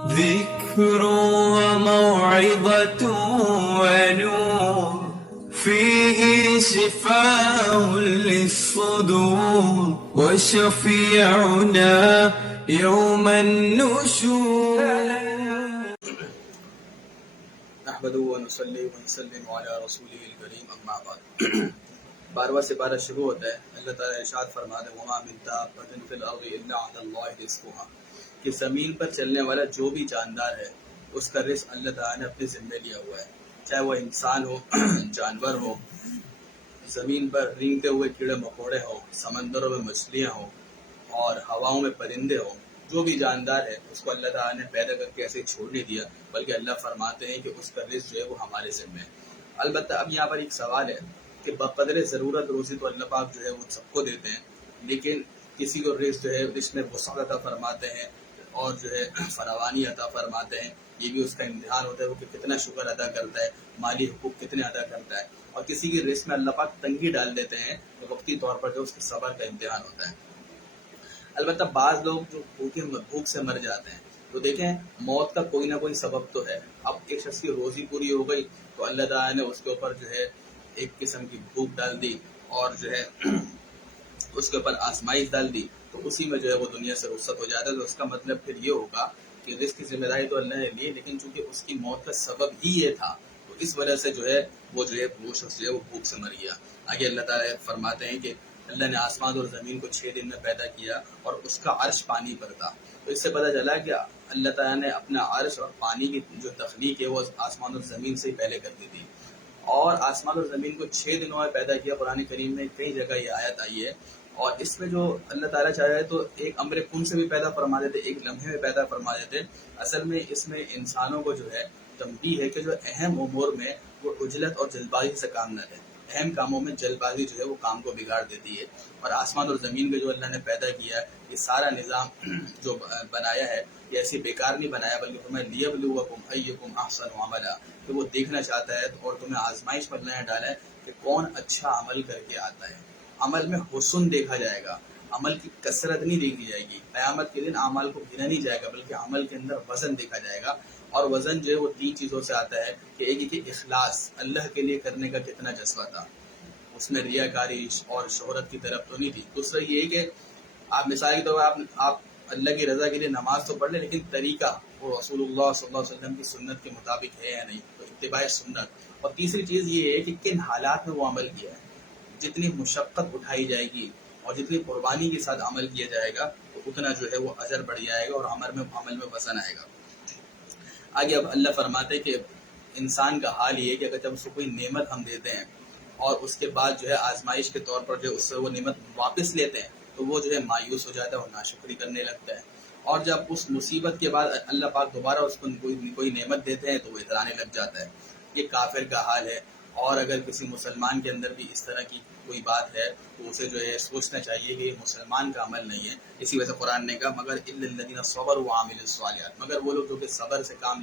ذكر وموعظة ونور فيه شفاء للصدور وشفيعنا يوم النشور. نحمده ونصلي ونسلم على رسوله الکریم اما بعد. 12واں سپارہ شروع ہوتا ہے. اللہ تعالیٰ ارشاد فرماتے ہیں وما من دابۃ فی الارض الا علی اللہ رزقها، کہ زمین پر چلنے والا جو بھی جاندار ہے اس کا رزق اللہ تعالیٰ نے اپنے ذمے لیا ہوا ہے، چاہے وہ انسان ہو، جانور ہو، زمین پر رینگتے ہوئے کیڑے مکوڑے ہوں، سمندروں میں مچھلیاں ہوں اور ہواؤں میں پرندے ہوں. جو بھی جاندار ہے اس کو اللہ تعالیٰ نے پیدا کر کے ایسے چھوڑ نہیں دیا، بلکہ اللہ فرماتے ہیں کہ اس کا رزق جو ہے وہ ہمارے ذمے ہے. البتہ اب یہاں پر ایک سوال ہے کہ بقدر ضرورت روزی تو اللہ پاک جو ہے وہ سب کو دیتے ہیں، لیکن کسی کو رزق جو ہے اس میں وسعت عطا فرماتے ہیں اور جو ہے فراوانی عطا فرماتے ہیں. یہ بھی اس کا امتحان ہوتا ہے وہ کہ کتنا شکر ادا کرتا ہے، مالی حقوق کتنے ادا کرتا ہے. اور کسی کی رزق میں اللہ پاک تنگی ڈال دیتے ہیں تو وقتی طور پر جو اس کے صبر کا امتحان ہوتا ہے. البتہ بعض لوگ جو بھوک سے مر جاتے ہیں تو دیکھیں موت کا کوئی نہ کوئی سبب تو ہے. اب ایک شخص کی روزی پوری ہو گئی تو اللہ تعالیٰ نے اس کے اوپر جو ہے ایک قسم کی بھوک ڈال دی اور جو ہے اس کے اوپر آزمائش ڈال دی، تو اسی میں جو ہے وہ دنیا سے رخصت ہو جاتا ہے. تو اس کا مطلب پھر یہ ہوگا کہ رزق کی ذمہ داری تو اللہ نے لی، لیکن چونکہ اس کی موت کا سبب ہی یہ تھا تو اس وجہ سے جو ہے وہ شخص جو ہے وہ بھوک سے مر گیا. آگے اللہ تعالیٰ فرماتے ہیں کہ اللہ نے آسمان اور زمین کو 6 دن میں پیدا کیا اور اس کا عرش پانی پر تھا. تو اس سے پتہ چلا کہ اللہ تعالیٰ نے اپنا عرش اور پانی کی جو تخلیق ہے وہ آسمان اور زمین سے ہی پہلے کر دی تھی، اور آسمان اور زمین کو 6 دنوں میں پیدا کیا. قرآن کریم میں کئی جگہ یہ آیت آئی ہے، اور اس میں جو اللہ تعالیٰ چاہے تو ایک امر کن سے بھی پیدا فرما دیتے، ایک لمحے میں پیدا فرما دیتے. اصل میں اس میں انسانوں کو جو ہے تنبیہ ہے کہ جو اہم امور میں وہ عجلت اور جلد بازی سے کام نہ لیں. اہم کاموں میں جلد بازی جو ہے وہ کام کو بگاڑ دیتی ہے. اور آسمان اور زمین کو جو اللہ نے پیدا کیا ہے، یہ سارا نظام جو بنایا ہے یہ ایسے بیکار نہیں بنایا، بلکہ فرمایا لیبلوکم ایکم احسن عملا، کہ وہ دیکھنا چاہتا ہے اور تمہیں آزمائش پر اللہ نے ڈالا ہے کہ کون اچھا عمل کر کے آتا ہے. عمل میں حسن دیکھا جائے گا، عمل کی کثرت نہیں دیکھی جائے گی. قیامت کے دن اعمال کو گنا نہیں جائے گا، بلکہ عمل کے اندر وزن دیکھا جائے گا. اور وزن جو ہے وہ 3 چیزوں سے آتا ہے کہ ایک کہ اخلاص، اللہ کے لیے کرنے کا کتنا جذبہ تھا، اس میں ریاکاری اور شہرت کی طرف تو نہیں تھی. دوسرا یہ کہ آپ مثال کے طور پر آپ اللہ کی رضا کے لیے نماز تو پڑھ لیں، لیکن طریقہ وہ رسول اللہ صلی اللہ علیہ وسلم کی سنت کے مطابق ہے یا نہیں، تو اتباع سنت. اور تیسری چیز یہ ہے کہ کن حالات میں وہ عمل کیا ہے. جتنی مشقت اٹھائی جائے گی اور جتنی قربانی کے ساتھ عمل کیا جائے گا تو اتنا جو ہے وہ اجر بڑھ جائے گا اور عمل میں وزن آئے گا. آگے اب اللہ فرماتے کہ انسان کا حال یہ ہے کہ اگر جب اس کو کوئی نعمت ہم دیتے ہیں اور اس کے بعد جو ہے آزمائش کے طور پر جو اس سے وہ نعمت واپس لیتے ہیں تو وہ جو ہے مایوس ہو جاتا ہے اور ناشکری کرنے لگتا ہے. اور جب اس مصیبت کے بعد اللہ پاک دوبارہ اس کو کوئی نعمت دیتے ہیں تو وہ اترانے لگ جاتا ہے. یہ کافر کا حال ہے. اور اگر کسی مسلمان کے اندر بھی اس طرح کی کوئی بات ہے تو اسے جو ہے سوچنا چاہیے کہ یہ مسلمان کا عمل نہیں ہے. اسی وجہ سے قرآن نے کہا مگر الا الذین صبروا وعملوا الصالحات، مگر وہ لوگ جو کہ صبر سے کام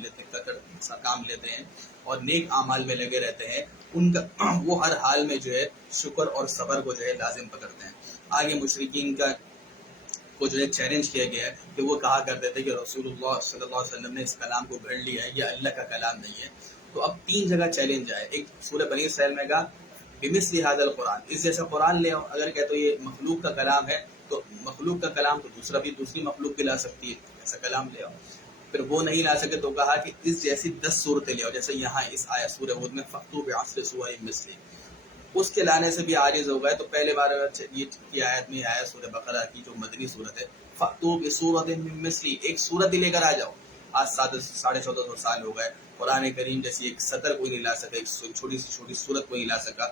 لیتے ہیں اور نیک اعمال میں لگے رہتے ہیں، ان کا وہ ہر حال میں جو ہے شکر اور صبر کو جو ہے لازم پکڑتے ہیں. آگے مشرکین کو جو ہے چیلنج کیا گیا ہے کہ وہ کہا کرتے تھے کہ رسول اللہ صلی اللہ علیہ وسلم نے اس کلام کو گھڑ لیا ہے، یہ اللہ کا کلام نہیں ہے. تو اب 3 جگہ چیلنج آئے. ایک سورہ بنی اسرائیل میں کہا بمثل ھذا القرآن، اس جیسا قرآن لے آؤ. اگر کہتے یہ مخلوق کا کلام ہے تو مخلوق کا کلام تو دوسری مخلوق بھی لا سکتی ہے، ایسا کلام لے آؤ. پھر وہ نہیں لا سکے تو کہا کہ اس جیسی 10 صورتیں لے آؤ، جیسے یہاں اس آیت سورہ ہود میں فَأْتُوا بِعَشْرِ سُوَرٍ مِثْلِهِ، اس کے لانے سے بھی عاجز ہو گئے. تو پہلے بار یہ کی آیت میں آیا سورہ بقرہ کی جو مدنی صورت ہے، فَأْتُوا بِسُورَةٍ مِّن مِّثْلِهِ، ایک صورت ہی لے کر آ جاؤ. آج 1450 سال ہو گئے، قرآن کریم جیسی ایک سطر کوئی نہیں لا سکا، ایک چھوٹی صورت کوئی نہیں لا سکا.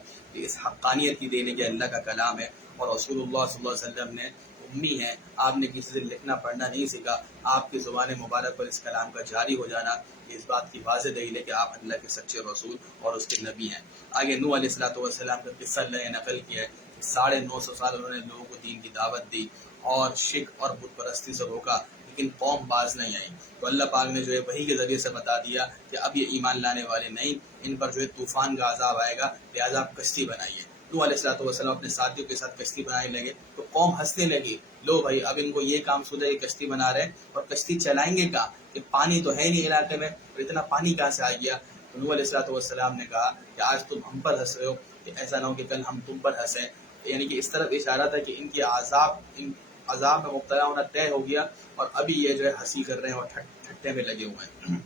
اس حقانیت کی دین ہے کہ اللہ کا کلام ہے اور رسول اللہ صلی اللہ علیہ وسلم نے امی ہیں، آپ نے کسی سے لکھنا پڑھنا نہیں سیکھا. آپ کی زبان مبارک پر اس کلام کا جاری ہو جانا اس بات کی واضح دلیل ہے کہ آپ اللہ کے سچے رسول اور اس کے نبی ہیں. آگے نوح علیہ السلام کا قصہ اللہ نے نقل کیا ہے کہ 950 سال انہوں نے لوگوں کو دین کی دعوت دی اور شرک اور بت پرستی سے روکا، لیکن قوم باز نہیں آئی. تو اللہ پاک نے جو ہے وحی کے ذریعے سے بتا دیا کہ اب یہ ایمان لانے والے نہیں، ان پر جو ہے طوفان کا عذاب آئے گا، لہٰذا آپ کشتی بنائیے. نوح علیہ السلام اپنے ساتھیوں کے ساتھ کشتی بنانے لگے تو قوم ہنسنے لگی، لو بھائی اب ان کو یہ کام سوچا کہ کشتی بنا رہے ہیں اور کشتی چلائیں گے کہاں، کہ پانی تو ہے نہیں علاقے میں، اور اتنا پانی کہاں سے آ گیا؟ تو نوح علیہ السلام نے کہا کہ آج تم ہم پر ہنس رہے ہو، کہ ایسا نہ ہو کہ کل ہم تم پر ہنسیں. یعنی کہ اس طرف اشارہ تھا کہ ان کی عذاب میں مبتلا ہونا طے ہو گیا، اور ابھی یہ جو ہے ہنسی کر رہے ہیں اور ٹھٹے میں لگے ہوئے ہیں.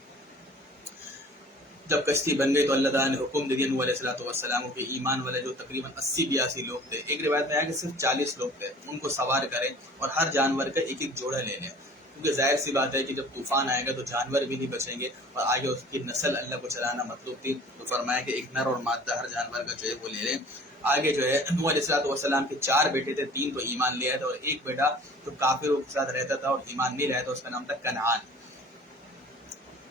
جب کشتی بن گئی تو اللہ تعالیٰ نے حکم دے دیا نوح علیہ السلام کو کہ ایمان والے جو تقریباً 80-82 لوگ تھے، ایک روایت میں آیا کہ صرف 40 لوگ تھے، ان کو سوار کریں اور ہر جانور کا ایک ایک جوڑا لے لیں، کیونکہ ظاہر سی بات ہے کہ جب طوفان آئے گا تو جانور بھی نہیں بچیں گے، اور آگے اس کی نسل اللہ کو چلانا مطلوب تھی، تو فرمایا کہ ایک نر اور مادہ ہر جانور کا جو ہے وہ لے لیں. آگے جو ہے نوح علیہ السلام کے 4 بیٹے تھے، 3 تو ایمان لے آئے تھے، اور ایک بیٹا جو کافروں کے ساتھ رہتا تھا اور ایمان نہیں رہتا، اس کا نام تھا کنعان.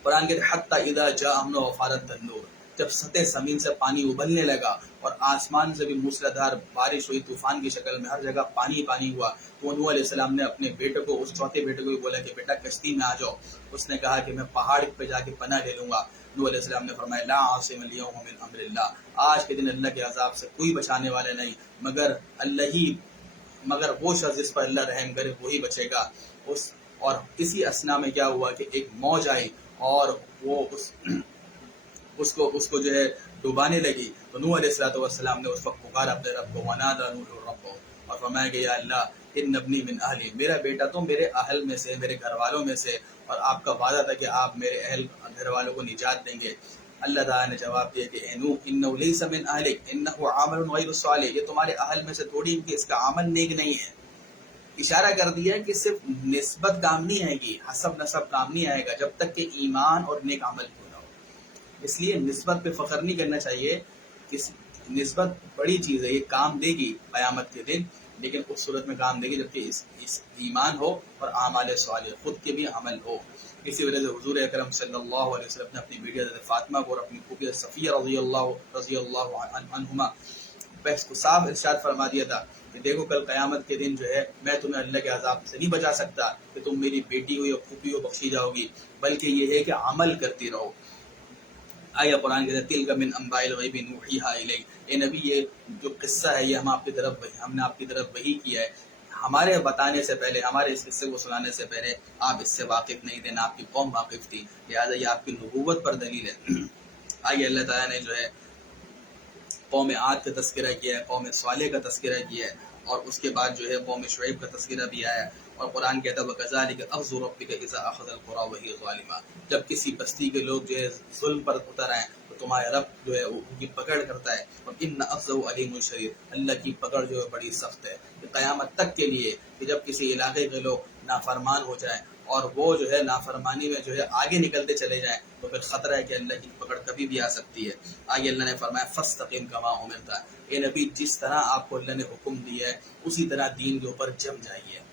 قرآن کے حتی اذا جاء امرنا وفارت التنور، جب سطح زمین سے پانی ابلنے لگا اور آسمان سے بھی موسلادھار بارش ہوئی طوفان کی شکل میں، ہر جگہ پانی پانی ہوا، تو نوح علیہ السلام نے اپنے بیٹے کو، اس چوتھے بیٹے کو بھی بولا کہ بیٹا کشتی میں آ جاؤ. اس نے کہا کہ میں پہاڑ پہ جا کے پناہ لے لوں گا. نوح علیہ السلام نے فرمایا لا عاصم اليوم من امر اللہ، آج کے دن اللہ کے عذاب سے کوئی بچانے والے نہیں مگر وہ شخص جس پر اللہ رحم کرے وہی بچے گا. اور اسی اسنا میں کیا ہوا کہ ایک موج آئی اور وہ اس کو جو ہے ڈوبانے لگی. تو نوح علیہ السلام نے اس وقت پکارا اپنے رب کو، ونادى نوح ربه، اور فرمایا کہ یا اللہ ان ابنی من اہلی، میرا بیٹا تو میرے اہل میں سے، میرے گھر والوں میں سے، اور آپ کا وعدہ تھا کہ آپ میرے اہل گھر والوں کو نجات دیں گے. اللہ تعالیٰ نے جواب دیا کہ اے نوح انہ لیس من اہلک انہ عامل غیر صالح، یہ تمہارے اہل میں سے تھوڑی کہ اس کا عمل نیک نہیں ہے. اشارہ کر دیا کہ صرف نسبت کام نہیں آئے گی، حسب نسب کام نہیں آئے گا جب تک کہ ایمان اور نیک عمل پورا ہو. اس لیے نسبت پہ فخر نہیں کرنا چاہیے. نسبت بڑی چیز ہے، یہ کام دے گی قیامت کے دن، لیکن اس صورت میں کام دے گی جبکہ اس ایمان ہو اور اعمال صالح خود کے بھی عمل ہو. اسی وجہ سے حضور اکرم صلی اللہ علیہ وسلم نے اپنی بیٹی حضرت فاطمہ کو اور اپنی پھوپھی صفیہ رضی اللہ عنہما بحث کو صاف ارشاد فرما دیا تھا کہ دیکھو کل قیامت کے دن جو ہے میں تمہیں اللہ کے عذاب سے نہیں بچا سکتا کہ تم میری بیٹی ہو یا پھوپھی ہو بخشی جاؤ گی، بلکہ یہ ہے کہ عمل کرتی رہو. آیا قرآن کے تلک من انباء الغیب نوحیہا الیک، اے نبی یہ جو قصہ ہے یہ ہم نے آپ کی طرف وحی کیا ہے، ہمارے بتانے سے پہلے، ہمارے اس قصے کو سنانے سے پہلے آپ اس سے واقف نہیں تھے، نہ آپ کی قوم واقف تھی، لہٰذا یہ آپ کی نبوت پر دلیل ہے. آگے اللہ تعالیٰ نے جو ہے قوم عاد کا تذکرہ کیا ہے، قوم صالح کا تذکرہ کیا ہے، اور اس کے بعد جو ہے قوم شعیب کا تذکرہ بھی آیا ہے. اور قرآن کہتا ہے وَكَذَلِكَ أَخْذُ رَبِّكَ إِذَا أَخَذَ الْقُرَىٰ وَهِيَ ظَالِمَةٌ، جب کسی بستی کے لوگ جو ہے ظلم پر اتر آئیں تو تمہارا رب جو ہے ان کی پکڑ کرتا ہے. اور ان أَخْذَهُ عَلِيمٌ شَدِيدٌ، اللہ کی پکڑ جو ہے بڑی سخت ہے. کہ قیامت تک کے لیے کہ جب کسی علاقے کے لوگ نافرمان ہو جائیں اور وہ جو ہے نافرمانی میں جو ہے آگے نکلتے چلے جائیں تو پھر خطرہ ہے کہ اللہ کی پکڑ کبھی بھی آ سکتی ہے. آگے اللہ نے فرمایا فاستقم کما امرتا، اے نبی جس طرح آپ کو اللہ نے حکم دیا ہے اسی طرح دین کے اوپر جم جائیے.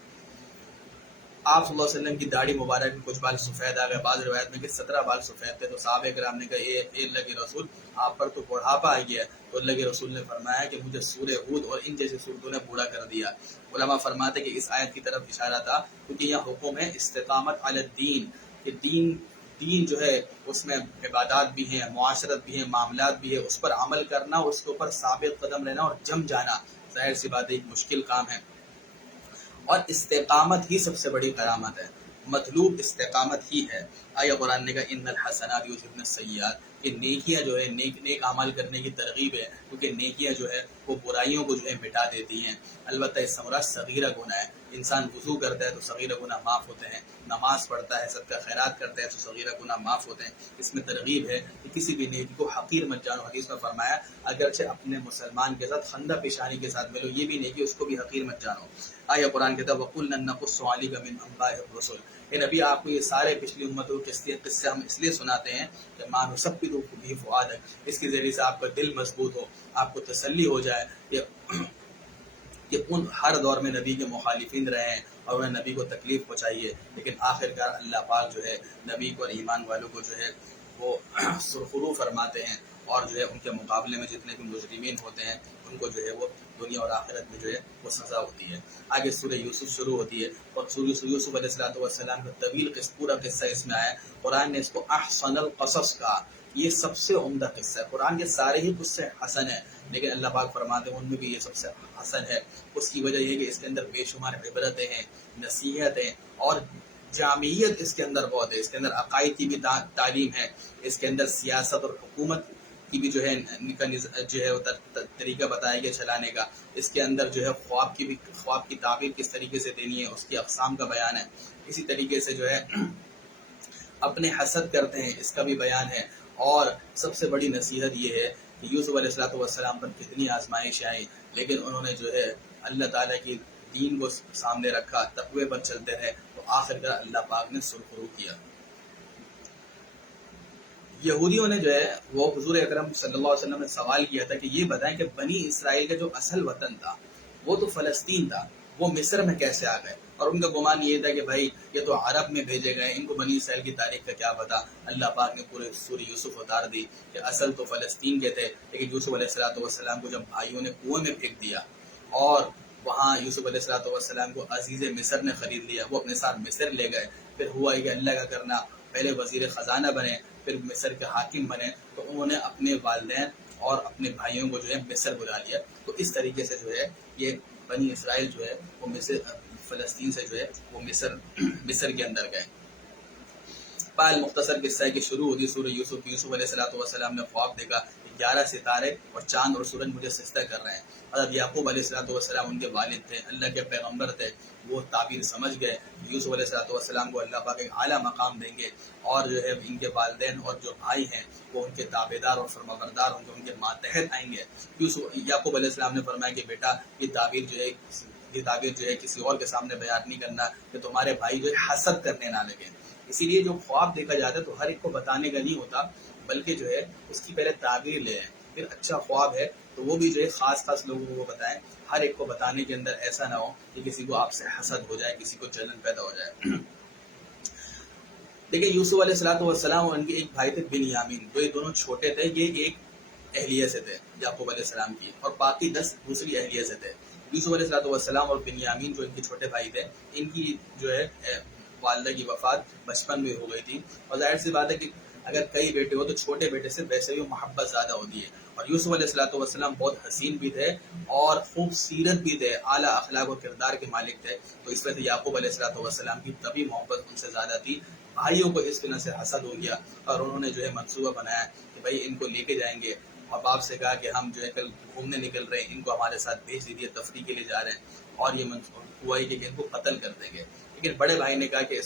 آپ صلی اللہ علیہ وسلم کی داڑھی مبارک میں کچھ بال سفید آ گئے، بعض روایت میں کہ 17 بال سفید تھے. تو صحابہ کرام نے کہا اے اللہ کے رسول آپ پر تو بڑھاپا آ گیا ہے. تو اللہ کے رسول نے فرمایا کہ مجھے سورہ ہود اور ان جیسی سورتوں نے بوڑھا کر دیا. علماء فرماتے کہ اس آیت کی طرف اشارہ تھا کیونکہ یہ حکم ہے استقامت علی الدین، کہ دین جو ہے اس میں عبادات بھی ہیں، معاشرت بھی ہیں، معاملات بھی ہے، اس پر عمل کرنا، اس کے اوپر ثابت قدم رہنا اور جم جانا ظاہر سی بات ہے ایک مشکل کام ہے. اور استقامت ہی سب سے بڑی کرامت ہے، مطلوب استقامت ہی ہے. آیا قرآن نے کہا ان الحسنات یذہبن السیئات، کہ نیکیاں جو ہے نیک اعمال کرنے کی ترغیب ہے، کیونکہ نیکیاں جو ہے وہ برائیوں کو جو ہے مٹا دیتی ہیں. البتہ اس سے مراد صغیرہ گناہ ہے. انسان وضو کرتا ہے تو صغیرہ گناہ معاف ہوتے ہیں، نماز پڑھتا ہے، صدقہ خیرات کرتا ہے تو صغیرہ گناہ معاف ہوتے ہیں. اس میں ترغیب ہے کہ کسی بھی نیکی کو حقیر مت جانو. حدیث میں فرمایا اگرچہ اپنے مسلمان کے ساتھ خندہ پیشانی کے ساتھ ملو، یہ بھی نیکی اس کو بھی حقیر مت جانو. آیا قرآن کہتا ہے وَقُلْنَا نَقُصُّ عَلَيْكَ مِنْ أَنْبَاءِ الرُّسُلِ، اے نبی آپ کو یہ سارے پچھلی امتوں کے قصے ہم اس لیے سناتے ہیں کہ مَا نُثَبِّتُ بِهِ فُؤَادَكَ، اس کے ذریعے سے آپ کا دل مضبوط ہو، آپ کو تسلی ہو جائے کہ ان ہر دور میں نبی کے مخالفین رہے ہیں اور انہیں نبی کو تکلیف پہنچائی ہے، لیکن آخرکار اللہ پاک جو ہے نبی کو اور ایمان والوں کو جو ہے وہ سرخرو فرماتے ہیں، اور جو ہے ان کے مقابلے میں جتنے بھی مجرمین ہوتے ہیں ان کو جو ہے وہ دنیا اور آخرت میں جو ہے وہ سزا ہوتی ہے. آگے سورہ یوسف شروع ہوتی ہے اور سورہ یوسف علیہ السلام کا طویل پورا قصہ اس میں آیا. قرآن نے اس کو احسن القصص کہا، یہ سب سے عمدہ قصہ ہے. قرآن کے سارے ہی قصے حسن ہیں، لیکن اللہ پاک فرماتے ہیں ان میں بھی یہ سب سے حسن ہے. اس کی وجہ یہ ہے کہ اس کے اندر بے شمار عبرتیں ہیں، نصیحت ہیں، اور جامعیت اس کے اندر بہت ہے، اس کے اندر عقائد کی بھی تعلیم ہے، اس کے اندر سیاست اور حکومت کی بھی جو ہے طریقہ بتایا گیا چلانے کا، اس کے اندر جو ہے خواب کی تعبیر کس طریقے سے دینی ہے، اس کی اقسام کا بیان ہے، اسی طریقے سے جو ہے اپنے حسد کرتے ہیں اس کا بھی بیان ہے، اور سب سے بڑی نصیحت یہ ہے کہ یوسف علیہ السلام پر کتنی آزمائش آئی، لیکن انہوں نے جو ہے اللہ تعالیٰ کی دین کو سامنے رکھا، تقوی پر چلتے رہے، تو آخر کار اللہ پاک نے سرخرو کیا۔ یہودیوں نے جو ہے وہ حضور اکرم صلی اللہ علیہ وسلم نے سوال کیا تھا کہ یہ بتائیں کہ بنی اسرائیل کا جو اصل وطن تھا وہ تو فلسطین تھا، وہ مصر میں کیسے آ گئے؟ اور ان کا گمان یہ تھا کہ بھائی یہ تو عرب میں بھیجے گئے، ان کو بنی اسرائیل کی تاریخ کا کیا پتا۔ اللہ پاک نے پورے سورہ یوسف اتار دی کہ اصل تو فلسطین کے تھے، لیکن یوسف علیہ السلام کو جب بھائیوں نے کنویں میں پھینک دیا اور وہاں یوسف علیہ السلام کو عزیز مصر نے خرید لیا، وہ اپنے ساتھ مصر لے گئے، پھر ہوا کہ اللہ کا کرنا پہلے وزیر خزانہ بنے، پھر مصر کے حاکم بنے، تو انہوں نے اپنے والدین اور اپنے بھائیوں کو جو ہے مصر بلا لیا۔ تو اس طریقے سے جو ہے یہ بنی اسرائیل جو ہے وہ فلسطین سے جو ہے وہ مصر کے اندر گئے۔ پال مختصر قصہ کی شروع ہوتی سورہ یوسف علیہ السلام نے خواب دیکھا کہ 11 ستارے اور چاند اور سورج مجھے سجدہ کر رہے ہیں۔ حضرت یعقوب علیہ السلام ان کے والد تھے، اللہ کے پیغمبر تھے، وہ تعبیر سمجھ گئے یوسف علیہ السلام کو اللہ پاک ایک اعلیٰ مقام دیں گے، اور جو ہے ان کے والدین اور جو بھائی ہیں وہ ان کے تابعدار اور فرمانبردار ہوں گے، ان کے ماتحت آئیں گے۔ یعقوب علیہ السلام نے فرمایا کہ بیٹا یہ تعبیر جو ہے کسی اور کے سامنے بیان نہیں کرنا کہ تمہارے بھائی جو ہے حسد کرنے نہ لگے۔ اسی لیے جو خواب دیکھا جاتا ہے تو ہر ایک کو بتانے کا نہیں ہوتا، بلکہ جو ہے اس کی پہلے تعبیر لیں، پھر اچھا خواب ہے تو وہ بھی جو ہے خاص لوگوں کو بتائیں، ہر ایک کو بتانے کے اندر ایسا نہ ہو کہ کسی کو آپ سے حسد ہو جائے، کسی کو جلن پیدا ہو جائے۔ دیکھیں یوسف علیہ السلام اور ان کے ایک بھائی تھے بنیامین، جو یہ دونوں چھوٹے تھے، یہ ایک اہلیہ سے تھے یعقوب علیہ السلام کی، اور باقی 10 دوسری اہلیہ سے تھے۔ یوسف علیہ السلام اور بنیامین جو ان کے چھوٹے بھائی تھے، ان کی جو ہے والدہ کی وفات بچپن میں ہو گئی تھی، اور ظاہر سی بات ہے کہ اگر کئی بیٹے ہو تو چھوٹے بیٹے سے ویسے ہی محبت زیادہ ہوتی ہے، اور یوسف علیہ السلام بہت حسین بھی تھے اور خوبصورت بھی تھے، اعلیٰ اخلاق و کردار کے مالک تھے، تو اس وجہ سے یعقوب علیہ السلام کی طبی محبت ان سے زیادہ تھی۔ بھائیوں کو اس بنا سے حسد ہو گیا، اور انہوں نے جو ہے منصوبہ بنایا کہ بھائی ان کو لے کے جائیں گے، اور باپ سے کہا کہ ہم جو ہے کل گھومنے نکل رہے ہیں، ان کو ہمارے ساتھ بھیج دیجیے، تفریح کے لیے جا رہے ہیں، اور یہ منصوبہ ہوا ہی کہ ان کو قتل کر دیں گے۔ لیکن بڑے بھائی نے کہا کہ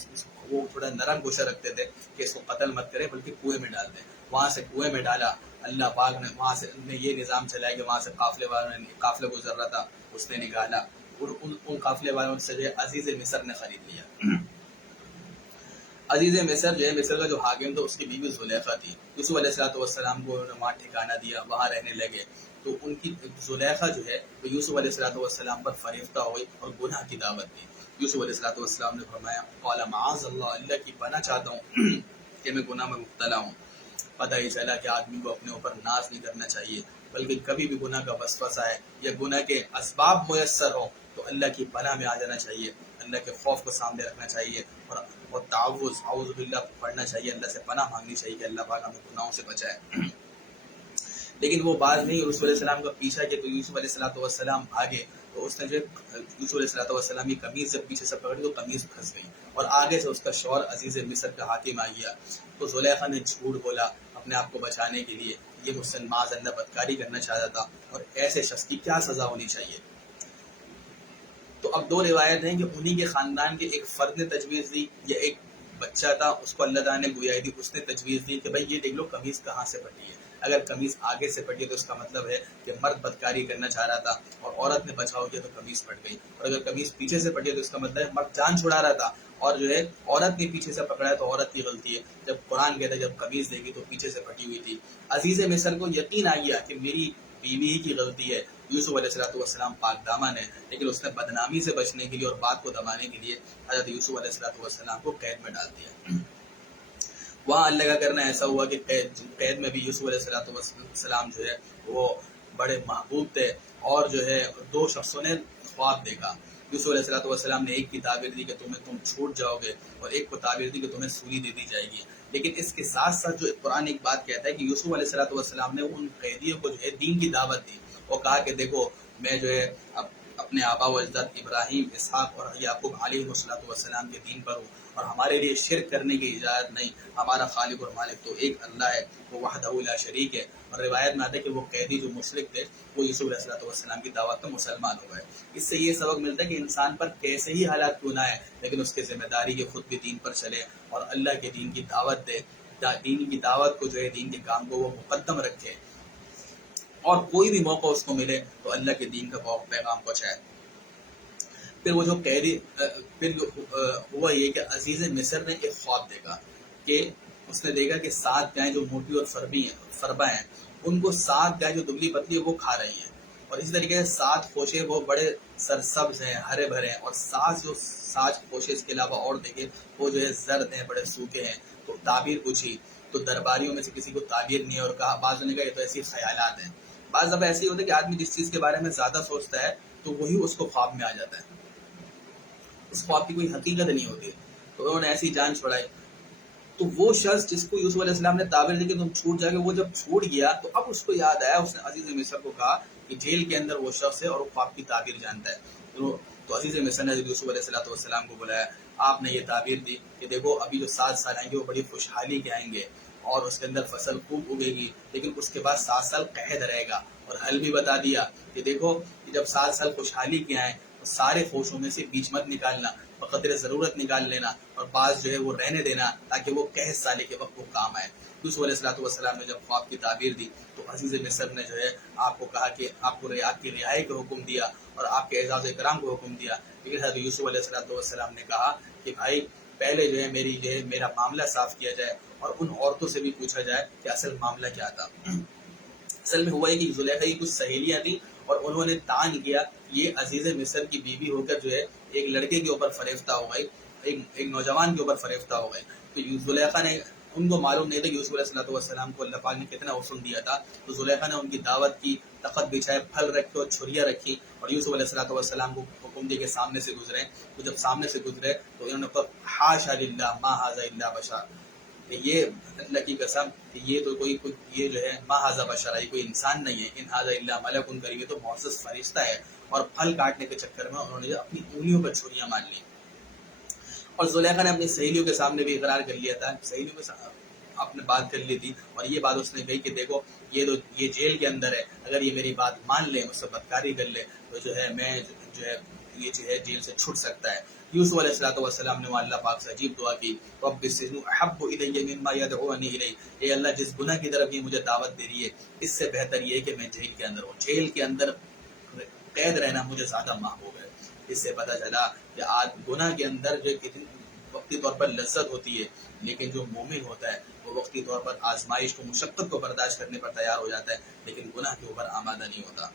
وہ تھوڑا نرم گوشہ رکھتے تھے کہ اس کو قتل مت کرے بلکہ کنویں میں ڈال دیں۔ وہاں سے کنویں میں ڈالا، اللہ پاک نے وہاں سے یہ نظام چلایا کہ وہاں سے قافلہ گزر رہا تھا، اس نے نکالا، اور ان قافلے والوں سے جو ہے عزیز مصر نے خرید لیا۔ عزیز مصر جو ہے مصر کا جو حاکم تھا، اس کی بیوی زلیخا تھی۔ یوسف علیہ السلام کو وہاں ٹھکانہ دیا، وہاں رہنے لگے، تو ان کی زلیخا جو ہے وہ یوسف علیہ السلام پر فریفتہ ہوئی اور گناہ کی دعوت دی۔ یوسف علیہ السلام نے فرمایا قال معاذ اللہ کی پناہ چاہتا ہوں کہ میں گناہ میں مبتلا ہوں۔ پتہ ہی چلا کہ آدمی کو اپنے اوپر ناز نہیں کرنا چاہیے، بلکہ کبھی بھی گناہ کا وسوسہ ہے یا گناہ کے اسباب میسر ہو تو اللہ کی پناہ میں آ جانا چاہیے، اللہ کے خوف کو سامنے رکھنا چاہیے، اور تعوذ اعوذ باللہ پڑھنا چاہیے، اللہ سے پناہ مانگنی چاہیے کہ اللہ پاک ہمیں گناہوں سے بچائے۔ لیکن وہ بات نہیں، یوسف علیہ السلام کا پیچھا کیا تو یوسف علیہ السلام بھاگے، تو اس نے جو یوسف علیہ السلام کی قمیض جب پیچھے سے پکڑی تو قمیض پھنس گئی، اور آگے سے اس کا شوہر عزیز مصر کا حاکم آ گیا، تو زلیخا نے جھوٹ بولا اپنے آپ کو بچانے کے لیے، یہ مجھ سے معاذ اللہ بدکاری کرنا چاہتا تھا، اور ایسے شخص کی کیا سزا ہونی چاہیے۔ تو اب دو روایت ہیں کہ انہی کے خاندان کے ایک فرد نے تجویز دی، یا ایک بچہ تھا اس کو اللہ تعالیٰ نے گویائی دی، اس نے تجویز دی کہ بھائی یہ دیکھ لو قمیض کہاں سے پھٹی ہے۔ اگر قمیض آگے سے پھٹی ہے تو اس کا مطلب ہے کہ مرد بدکاری کرنا چاہ رہا تھا اور عورت نے بچاؤ کیا تو قمیض پھٹ گئی، اور اگر قمیض پیچھے سے پھٹی ہے تو اس کا مطلب ہے مرد جان چھڑا رہا تھا اور جو ہے عورت نے پیچھے سے پکڑا ہے تو عورت کی غلطی ہے۔ جب قرآن کہتا ہے جب قمیض دے گی تو پیچھے سے پھٹی ہوئی تھی۔ عزیز مصر کو یقین آ گیا کہ میری بیوی ہی کی غلطی ہے، یوسف علیہ السلام پاک دامن ہے، لیکن اس نے بدنامی سے بچنے کے لیے اور بات کو دبانے کے لیے حضرت یوسف علیہ السلام کو قید میں ڈال دیا۔ وہاں اللہ کا کرنا ایسا ہوا کہ قید میں بھی یوسف علیہ السلام جو ہے وہ بڑے محبوب تھے، اور جو ہے دو شخصوں نے خواب دیکھا۔ یوسف علیہ السلام نے ایک کی تعبیر دی کہ تم چھوٹ جاؤ گے، اور ایک کو تعبیر دی کہ تمہیں سولی دے دی جائے گی۔ لیکن اس کے ساتھ ساتھ جو قرآن ایک بات کہتا ہے کہ یوسف علیہ السلام نے ان قیدیوں کو جو ہے دین کی دعوت دی، اور کہا کہ دیکھو میں جو ہے اپنے آبا و اجداد ابراہیم، اسحاق اور یعقوب علیہ السلام کے دین پر ہوں، اور ہمارے لیے شرک کرنے کی اجازت نہیں. ہمارا خالق اور مالک تو ایک اللہ ہے، وہ وحدہ لا شریک ہے. اور روایت میں آتا ہے کہ وہ قیدی جو مشرک تھے وہ یوسف علیہ السلام کی دعوت میں مسلمان ہو گئے. اس سے یہ سبق ملتا ہے کہ انسان پر کیسے ہی حالات کیوں نہ ہے لیکن اس کی ذمہ داری کہ خود بھی دین پر چلے اور اللہ کے دین کی دعوت دے، دین کی دعوت کو جو ہے دین کے کام کو وہ مقدم رکھے، اور کوئی بھی موقع اس کو ملے تو اللہ کے دین کا پیغام پہنچائے. پھر وہ جو قیدی پھر ہوا یہ کہ عزیز مصر نے ایک خواب دیکھا کہ اس نے دیکھا کہ 7 گائیں جو موٹی اور فربا ہیں ان کو 7 گائیں جو دبلی پتلی ہے وہ کھا رہی ہیں، اور اسی طریقے سے 7 خوشے وہ بڑے سرسبز ہیں، ہرے بھرے ہیں، اور 7 خوشے اس کے علاوہ اور دیکھے وہ جو ہے زرد ہیں، بڑے سوکھے ہیں. تو تعبیر پوچھی تو درباریوں میں سے کسی کو تعبیر نہیں ہے، اور کہا بعض نے کہا یہ تو ایسی خیالات ہیں. بعض دفعہ ایسے ہی ہوتا ہے کہ آدمی جس چیز کے بارے میں زیادہ سوچتا ہے تو وہی اس کو خواب میں آ جاتا ہے، اس خواب کی کوئی حقیقت نہیں ہوتی. تو انہوں نے ایسی جان چھڑائی. تو وہ شخص جس کو یوسف علیہ السلام نے تعبیر دی کہ تم چھوٹ جائے گے، وہ جب چھوٹ گیا تو اب اس کو یاد آیا، اس نے عزیز مصر کو کہا کہ جیل کے اندر وہ شخص ہے اور وہ خواب کی تعبیر جانتا ہے. تو عزیز مصر نے یوسف علیہ السلام کو بلایا. آپ نے یہ تعبیر دی کہ دیکھو ابھی جو 7 سال آئیں گے وہ بڑی خوشحالی کے آئیں گے اور اس کے اندر فصل خوب اگے گی، لیکن اس کے بعد 7 سال قحط رہے گا. اور حل بھی بتا دیا کہ دیکھو کہ جب 7 سال خوشحالی کے آئیں تو سارے خوشوں میں سے بیچ مت نکالنا، بقدر ضرورت نکال لینا، اور بعض جو ہے وہ رہنے دینا تاکہ وہ قحط سالے کے وقت وہ کام آئے. یوسف علیہ السلام نے جب خواب کی تعبیر دی تو عزیز مصر نے جو ہے آپ کو کہا کہ آپ کو آپ کی رہائی کا حکم دیا اور آپ کے اعزاز و اکرام کو حکم دیا. لیکن حضرت یوسف علیہ السلام نے کہا کہ بھائی پہلے جو ہے میرا معاملہ صاف کیا جائے اور ان عورتوں سے بھی پوچھا جائے کہ اصل معاملہ کیا تھا. اصل میں ہوا ہے کہ زلیخا کی کچھ سہیلیاں تھیں اور انہوں نے تان کیا یہ عزیز مصر کی بیوی ہو کر جو ہے ایک لڑکے کے اوپر فریفتہ ہو گئی، ایک نوجوان کے اوپر فریفتہ ہو گئی. تو زلیخا نے، ان کو معلوم نہیں تھا کہ یوسف علیہ السلام کو اللہ پاک نے کتنا حسن دیا تھا. تو زلیخا نے ان کی دعوت کی، تخت بچھائے، پھل رکھے اور چھریاں رکھی اور یوسف علیہ السلام کو حکم دیا کہ سامنے سے گزرے. تو جب سامنے سے گزرے تو انہوں نے کہا حاشا للہ ما ھذا الا بشر، یہ اللہ کی قسم کہ یہ تو کوئی یہ جو ہے ما ھذا بشر، یہ کوئی انسان نہیں ہے، ان ھذا الا ملک کریم، یہ تو معزز فرشتہ ہے. اور پھل کاٹنے کے چکر میں انہوں نے اپنی انگلیوں پر چھریاں مار لی. اور زلیخا نے اپنی سہیلیوں کے سامنے بھی اقرار کر لیا تھا، سہیلیوں کے سامنے آپ نے بات کر لی تھی اور یہ بات اس نے کہی کہ دیکھو یہ جیل کے اندر ہے، اگر یہ میری بات مان لے، مجھ سے بدکاری کر لے تو جو ہے میں جو ہے یہ جو ہے جیل سے چھوٹ سکتا ہے. یوسف علیہ السلام نے اللہ پاک سے عجیب دعا کی، رب السجن احب الی مما یدعونی الی، اے اللہ جس گناہ کی طرف یہ مجھے دعوت دے رہی ہے اس سے بہتر یہ ہے کہ میں جیل کے اندر ہوں، جیل کے اندر قید رہنا مجھے زیادہ محبوب ہے. اس سے پتہ چلا کہ گناہ کے اندر جو کتنی وقتی طور پر لذت ہوتی ہے، لیکن جو مومن ہوتا ہے وہ وقتی طور پر آزمائش کو، مشقت کو برداشت کرنے پر تیار ہو جاتا ہے لیکن گناہ کے اوپر آمادہ نہیں ہوتا.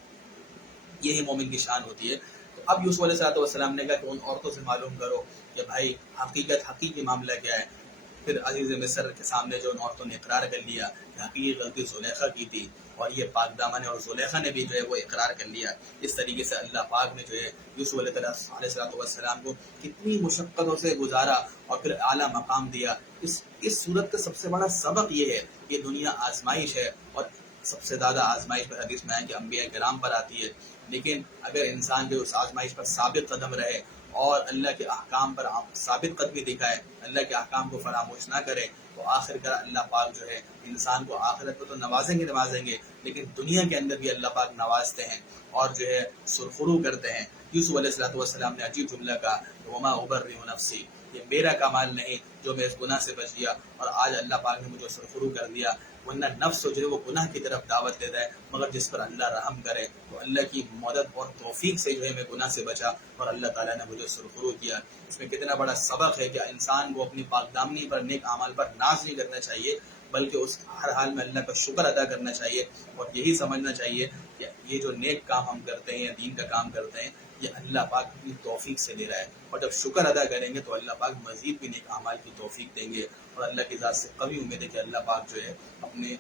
یہی مومن کی شان ہوتی ہے. تو اب یوسف علیہ السلام نے کہا کہ ان عورتوں سے معلوم کرو کہ بھائی حقیقی معاملہ کیا ہے. پھر عزیز مصر کے سامنے جو ان عورتوں نے اقرار کر لیا کہ حقیقی غلطی زلیخا کی تھی اور یہ پاک دامن ہے، اور زلیخا نے بھی جو ہے وہ اقرار کر لیا. اس طریقے سے اللہ پاک نے جو ہے یوسف علیہ السلام کو کتنی مشقتوں سے گزارا اور پھر اعلیٰ مقام دیا. اس صورت کا سب سے بڑا سبق یہ ہے کہ دنیا آزمائش ہے اور سب سے زیادہ آزمائش پر حدیث میں ہے کہ انبیاء کرام پر آتی ہے. لیکن اگر انسان جو اس آزمائش پر ثابت قدم رہے اور اللہ کے احکام پر ثابت قدمی دکھائے، اللہ کے احکام کو فراموش نہ کرے، تو آخر کار اللہ پاک جو ہے انسان کو آخرت کو تو نوازیں گے لیکن دنیا کے اندر بھی اللہ پاک نوازتے ہیں اور جو ہے سرخرو کرتے ہیں. یوسف علیہ السلام نے عجیب جملہ کہا، وما ابرئ نفسی، یہ میرا کمال نہیں جو میں اس گناہ سے بچ گیا اور آج اللہ پاک نے مجھے سرخرو کر دیا. ورنہ نفس جو ہے وہ گناہ کی طرف دعوت دیتا ہے، مگر جس پر اللہ رحم کرے تو اللہ کی مدد اور توفیق سے جو ہے میں گناہ سے بچا اور اللہ تعالیٰ نے مجھے سرخرو کیا. اس میں کتنا بڑا سبق ہے کہ انسان کو اپنی پاک دامنی پر، نیک اعمال پر ناز نہیں کرنا چاہیے بلکہ اس ہر حال میں اللہ کا شکر ادا کرنا چاہیے اور یہی سمجھنا چاہیے کہ یہ جو نیک کام ہم کرتے ہیں یا دین کا کام کرتے ہیں یہ اللہ پاک اپنی توفیق سے دے رہا ہے، اور جب شکر ادا کریں گے تو اللہ پاک مزید بھی نیک اعمال کی توفیق دیں گے. اور اللہ کی ذات سے قوی امید ہے کہ اللہ پاک جو ہے اپنے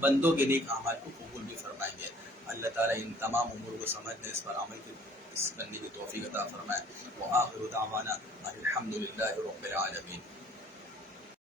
بندوں کے نیک اعمال کو قبول بھی فرمائیں گے. اللہ تعالیٰ ان تمام امور کو سمجھنے، اس پر عمل کرنے کی توفیق عطا فرمائے. وآخر دعوانا الحمد للہ رب العالمین.